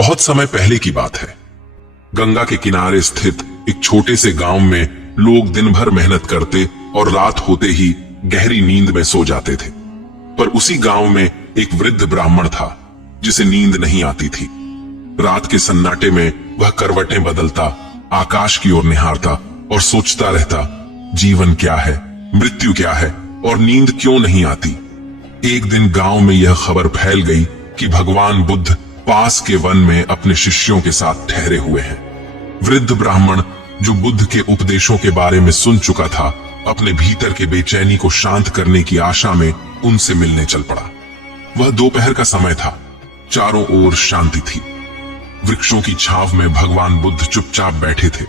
बहुत समय पहले की बात है। गंगा के किनारे स्थित एक छोटे से गांव में लोग दिन भर मेहनत करते और रात होते ही गहरी नींद में सो जाते थे। पर उसी गांव में एक वृद्ध ब्राह्मण था जिसे नींद नहीं आती थी। रात के सन्नाटे में वह करवटें बदलता, आकाश की ओर निहारता और सोचता रहता, जीवन क्या है, मृत्यु क्या है और नींद क्यों नहीं आती। एक दिन गांव में यह खबर फैल गई कि भगवान बुद्ध पास के वन में अपने शिष्यों के साथ ठहरे हुए हैं। वृद्ध ब्राह्मण जो बुद्ध के उपदेशों के बारे में सुन चुका था, अपने भीतर के बेचैनी को शांत करने की आशा में उनसे मिलने चल पड़ा। वह दोपहर का समय था, चारों ओर शांति थी। वृक्षों की छांव में भगवान बुद्ध चुपचाप बैठे थे।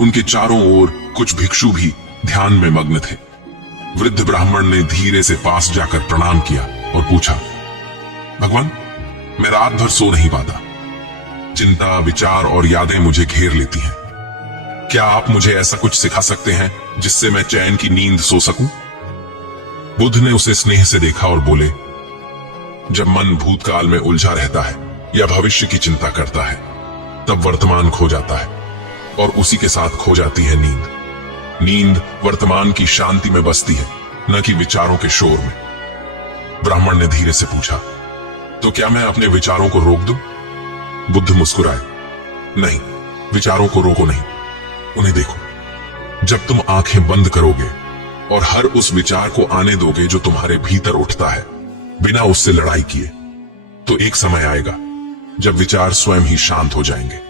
उनके चारों ओर कुछ भिक्षु भी ध्यान में मग्न थे। वृद्ध ब्राह्मण ने धीरे से पास जाकर प्रणाम किया और पूछा, भगवान, मैं रात भर सो नहीं पाता। चिंता, विचार और यादें मुझे घेर लेती हैं। क्या आप मुझे ऐसा कुछ सिखा सकते हैं जिससे मैं चैन की नींद सो सकूं? बुद्ध ने उसे स्नेह से देखा और बोले, जब मन भूतकाल में उलझा रहता है या भविष्य की चिंता करता है, तब वर्तमान खो जाता है और उसी के साथ खो जाती है नींद। नींद वर्तमान की शांति में बसती है, न कि विचारों के शोर में। ब्राह्मण ने धीरे से पूछा, तो क्या मैं अपने विचारों को रोक दूं? बुद्ध मुस्कुराए, नहीं, विचारों को रोको नहीं, उन्हें देखो। जब तुम आंखें बंद करोगे और हर उस विचार को आने दोगे जो तुम्हारे भीतर उठता है, बिना उससे लड़ाई किए, तो एक समय आएगा जब विचार स्वयं ही शांत हो जाएंगे।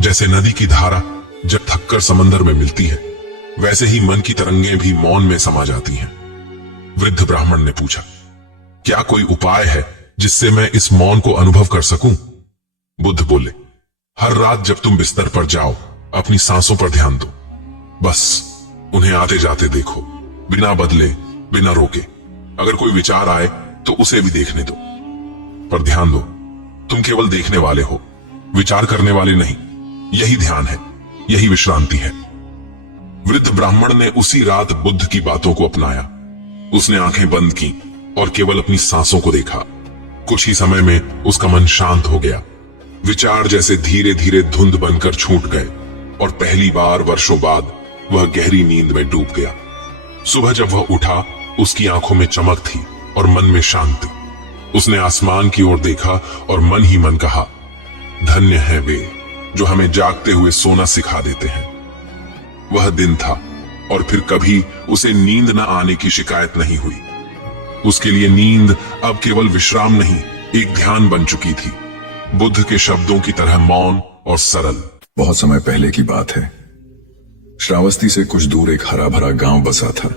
जैसे नदी की धारा जब थककर समंदर में मिलती है, वैसे ही मन की तरंगें भी मौन में समा जाती हैं। वृद्ध ब्राह्मण ने पूछा, क्या कोई उपाय है जिससे मैं इस मौन को अनुभव कर सकूं? बुद्ध बोले, हर रात जब तुम बिस्तर पर जाओ, अपनी सांसों पर ध्यान दो। बस उन्हें आते जाते देखो, बिना बदले, बिना रोके। अगर कोई विचार आए तो उसे भी देखने दो, पर ध्यान दो, तुम केवल देखने वाले हो, विचार करने वाले नहीं। यही ध्यान है, यही विश्रांति है। वृद्ध ब्राह्मण ने उसी रात बुद्ध की बातों को अपनाया। उसने आंखें बंद की और केवल अपनी सांसों को देखा। कुछ ही समय में उसका मन शांत हो गया। विचार जैसे धीरे धीरे धुंध बनकर छूट गए और पहली बार वर्षों बाद वह गहरी नींद में डूब गया। सुबह जब वह उठा, उसकी आंखों में चमक थी और मन में शांति। उसने आसमान की ओर देखा और मन ही मन कहा, धन्य है वे जो हमें जागते हुए सोना सिखा देते हैं। वह दिन था और फिर कभी उसे नींद न आने की शिकायत नहीं हुई। उसके लिए नींद अब केवल विश्राम नहीं, एक ध्यान बन चुकी थी, बुद्ध के शब्दों की तरह मौन और सरल। बहुत समय पहले की बात है। श्रावस्ती से कुछ दूर एक हरा भरा गांव बसा था।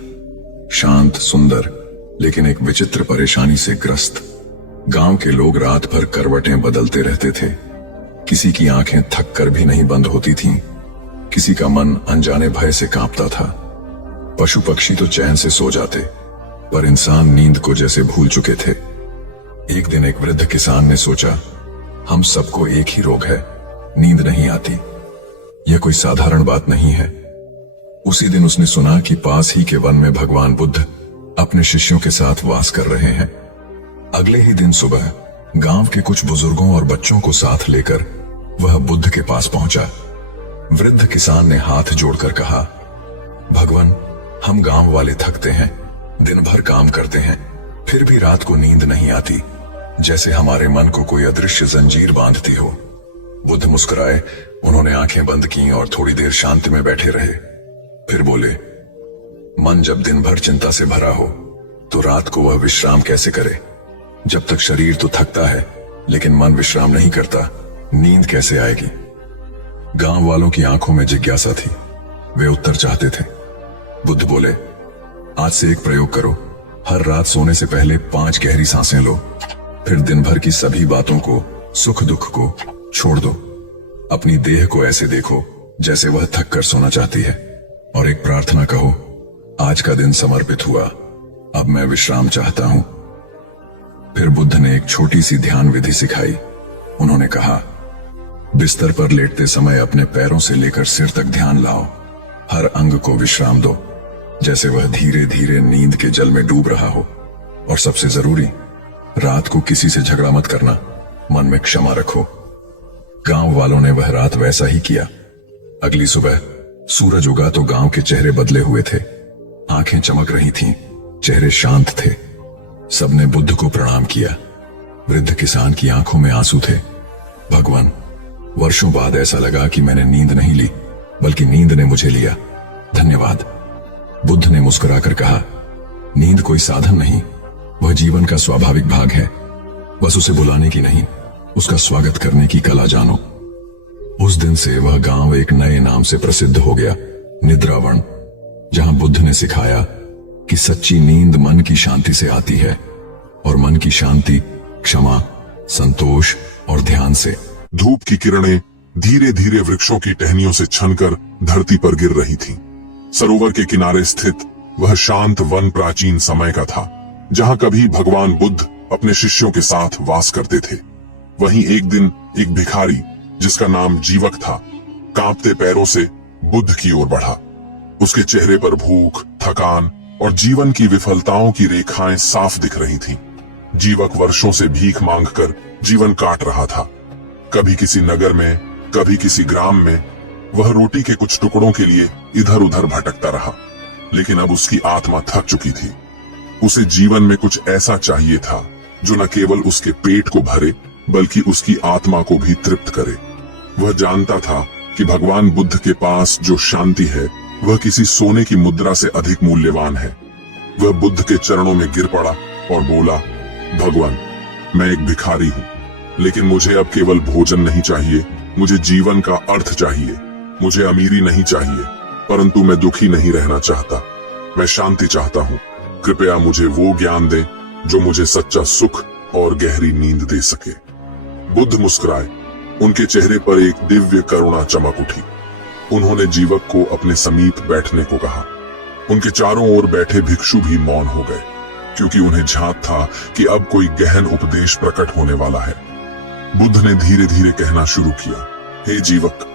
शांत, सुंदर, लेकिन एक विचित्र परेशानी से ग्रस्त। गांव के लोग रात भर करवटें बदलते रहते थे। किसी की आंखें थक कर भी नहीं बंद होती थीं। किसी का मन अनजाने भय से कांपता था। पशु पक्षी तो चैन से सो जाते, पर इंसान नींद को जैसे भूल चुके थे। एक दिन एक वृद्ध किसान ने सोचा, हम सबको एक ही रोग है, नींद नहीं आती। यह कोई साधारण बात नहीं है। उसी दिन उसने सुना कि पास ही के वन में भगवान बुद्ध अपने शिष्यों के साथ वास कर रहे हैं। अगले ही दिन सुबह गांव के कुछ बुजुर्गों और बच्चों को साथ लेकर वह बुद्ध के पास पहुंचा। वृद्ध किसान ने हाथ जोड़कर कहा, भगवान, हम गांव वाले थकते हैं, दिन भर काम करते हैं, फिर भी रात को नींद नहीं आती, जैसे हमारे मन को कोई अदृश्य जंजीर बांधती हो। बुद्ध मुस्कुराए। उन्होंने आंखें बंद की और थोड़ी देर शांति में बैठे रहे। फिर बोले, मन जब दिन भर चिंता से भरा हो तो रात को वह विश्राम कैसे करे? जब तक शरीर तो थकता है लेकिन मन विश्राम नहीं करता, नींद कैसे आएगी? गांव वालों की आंखों में जिज्ञासा थी। वे उत्तर चाहते थे। बुद्ध बोले, आज से एक प्रयोग करो। हर रात सोने से पहले 5 गहरी सांसें लो। फिर दिन भर की सभी बातों को, सुख दुख को छोड़ दो। अपनी देह को ऐसे देखो जैसे वह थक कर सोना चाहती है, और एक प्रार्थना कहो, आज का दिन समर्पित हुआ, अब मैं विश्राम चाहता हूं। फिर बुद्ध ने एक छोटी सी ध्यान विधि सिखाई। उन्होंने कहा, बिस्तर पर लेटते समय अपने पैरों से लेकर सिर तक ध्यान लाओ। हर अंग को विश्राम दो, जैसे वह धीरे धीरे नींद के जल में डूब रहा हो। और सबसे जरूरी, रात को किसी से झगड़ा मत करना, मन में क्षमा रखो। गांव वालों ने वह रात वैसा ही किया। अगली सुबह सूरज उगा तो गांव के चेहरे बदले हुए थे। आंखें चमक रही थीं, चेहरे शांत थे। सबने बुद्ध को प्रणाम किया। वृद्ध किसान की आंखों में आंसू थे। भगवान, वर्षों बाद ऐसा लगा कि मैंने नींद नहीं ली, बल्कि नींद ने मुझे लिया। धन्यवाद। बुद्ध ने मुस्कुराकर कहा, नींद कोई साधन नहीं, वह जीवन का स्वाभाविक भाग है। बस उसे बुलाने की नहीं, उसका स्वागत करने की कला जानो। उस दिन से वह गांव एक नए नाम से प्रसिद्ध हो गया, निद्रावन, जहां बुद्ध ने सिखाया कि सच्ची नींद मन की शांति से आती है और मन की शांति क्षमा, संतोष और ध्यान से। धूप की किरणें धीरे धीरे वृक्षों की टहनियों से छनकर धरती पर गिर रही थीं। सरोवर के किनारे स्थित वह शांत वन प्राचीन समय का था, जहां कभी भगवान बुद्ध अपने शिष्यों के साथ वास करते थे। वहीं एक दिन एक भिखारी, जिसका नाम जीवक था, कांपते पैरों से बुद्ध की ओर बढ़ा। उसके चेहरे पर भूख, थकान और जीवन की विफलताओं की रेखाएं साफ दिख रही थीं। जीवक वर्षों से भीख मांगकर जीवन काट रहा था। कभी किसी नगर में, कभी किसी ग्राम में वह रोटी के कुछ टुकड़ों के लिए इधर उधर भटकता रहा। लेकिन अब उसकी आत्मा थक चुकी थी। उसे जीवन में कुछ ऐसा चाहिए था जो न केवल उसके पेट को भरे, बल्कि उसकी आत्मा को भी तृप्त करे। वह जानता था कि भगवान बुद्ध के पास जो शांति है, वह किसी सोने की मुद्रा से अधिक मूल्यवान है। वह बुद्ध के चरणों में गिर पड़ा और बोला, भगवान, मैं एक भिखारी हूँ, लेकिन मुझे अब केवल भोजन नहीं चाहिए, मुझे जीवन का अर्थ चाहिए। मुझे अमीरी नहीं चाहिए, परंतु मैं दुखी नहीं रहना चाहता। मैं शांति चाहता हूँ। कृपया मुझे वो ज्ञान दे जो मुझे सच्चा सुख और गहरी नींद दे सके। बुद्ध मुस्कुराए। उनके चेहरे पर एक दिव्य करुणा चमक उठी। उन्होंने जीवक को अपने समीप बैठने को कहा। उनके चारों ओर बैठे भिक्षु भी मौन हो गए, क्योंकि उन्हें झांक था कि अब कोई गहन उपदेश प्रकट होने वाला है। बुद्ध ने धीरे धीरे कहना शुरू किया, हे जीवक,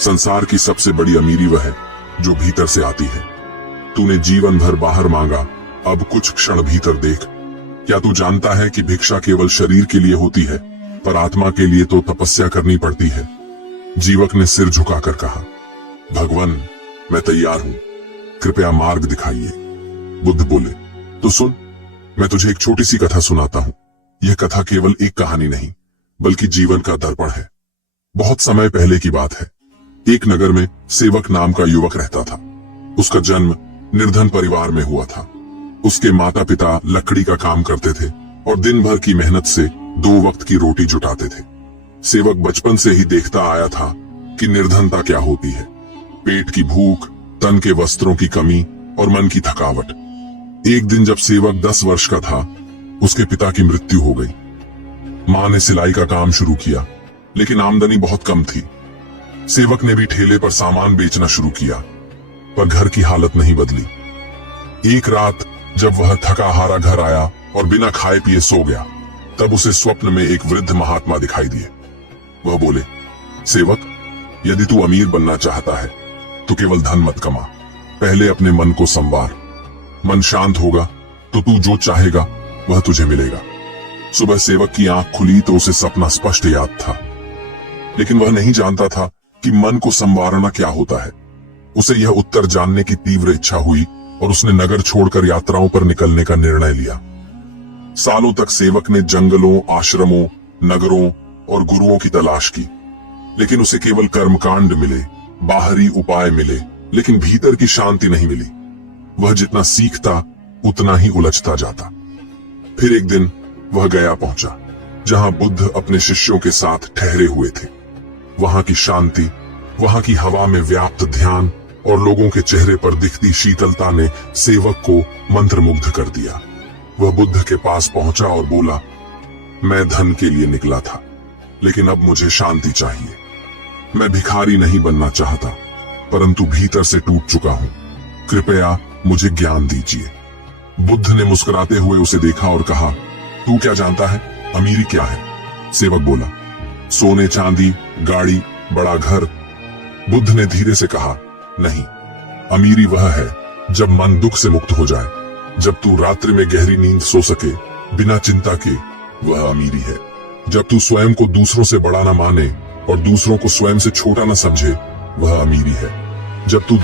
संसार की सबसे बड़ी अमीरी वह है जो भीतर से आती है। तूने जीवन भर बाहर मांगा, अब कुछ क्षण भीतर देख। क्या तू जानता है कि भिक्षा केवल शरीर के लिए होती है, पर आत्मा के लिए तो तपस्या करनी पड़ती है। जीवक ने सिर झुकाकर कहा, भगवान, मैं तैयार हूं, कृपया मार्ग दिखाइए। बुद्ध बोले, तो सुन, मैं तुझे एक छोटी सी कथा सुनाता हूं। यह कथा केवल एक कहानी नहीं, बल्कि जीवन का दर्पण है। बहुत समय पहले की बात है। एक नगर में सेवक नाम का युवक रहता था। उसका जन्म निर्धन परिवार में हुआ था। उसके माता पिता लकड़ी का काम करते थे और दिन भर की मेहनत से 2 वक्त की रोटी जुटाते थे। सेवक बचपन से ही देखता आया था कि निर्धनता क्या होती है। पेट की भूख, तन के वस्त्रों की कमी और मन की थकावट। एक दिन जब सेवक 10 वर्ष का था, उसके पिता की मृत्यु हो गई। मां ने सिलाई का काम शुरू किया, लेकिन आमदनी बहुत कम थी। सेवक ने भी ठेले पर सामान बेचना शुरू किया, पर घर की हालत नहीं बदली। एक रात जब वह थका हारा घर आया और बिना खाए पिए सो गया, तब उसे स्वप्न में एक वृद्ध महात्मा दिखाई दिए। वह बोले, सेवक, यदि तू अमीर बनना चाहता है तो केवल धन मत कमा, पहले अपने मन को संवार। मन शांत होगा तो तू जो चाहेगा वह तुझे मिलेगा। सुबह सेवक की आंख खुली तो उसे सपना स्पष्ट याद था, लेकिन वह नहीं जानता था कि मन को संवारना क्या होता है। उसे यह उत्तर जानने की तीव्र इच्छा हुई और उसने नगर छोड़कर यात्राओं पर निकलने का निर्णय लिया। सालों तक सेवक ने जंगलों, आश्रमों, नगरों और गुरुओं की तलाश की, लेकिन उसे केवल कर्मकांड मिले, बाहरी उपाय मिले, लेकिन भीतर की शांति नहीं मिली। वह जितना सीखता उतना ही उलझता जाता। फिर एक दिन वह गया पहुंचा, जहां बुद्ध अपने शिष्यों के साथ ठहरे हुए थे। वहां की शांति, वहां की हवा में व्याप्त ध्यान और लोगों के चेहरे पर दिखती शीतलता ने सेवक को मंत्रमुग्ध कर दिया। वह बुद्ध के पास पहुंचा और बोला, मैं धन के लिए निकला था, लेकिन अब मुझे शांति चाहिए। मैं भिखारी नहीं बनना चाहता, परंतु भीतर से टूट चुका हूं। कृपया मुझे ज्ञान दीजिए। बुद्ध ने मुस्कुराते हुए उसे देखा और कहा, तू क्या जानता है, अमीरी क्या है? सेवक बोला, सोने चांदी, गाड़ी, बड़ा घर। बुद्ध ने धीरे से कहा, नहीं, अमीरी वह है जब मन दुख से मुक्त हो जाए, जब तू रात्रि में गहरी नींद सो सके बिना चिंता के, वह अमीरी है। जब तू स्वयं को दूसरों से बड़ा न माने और दूसरों को स्वयं से छोटा न समझे, वह अमीरी है। जब तू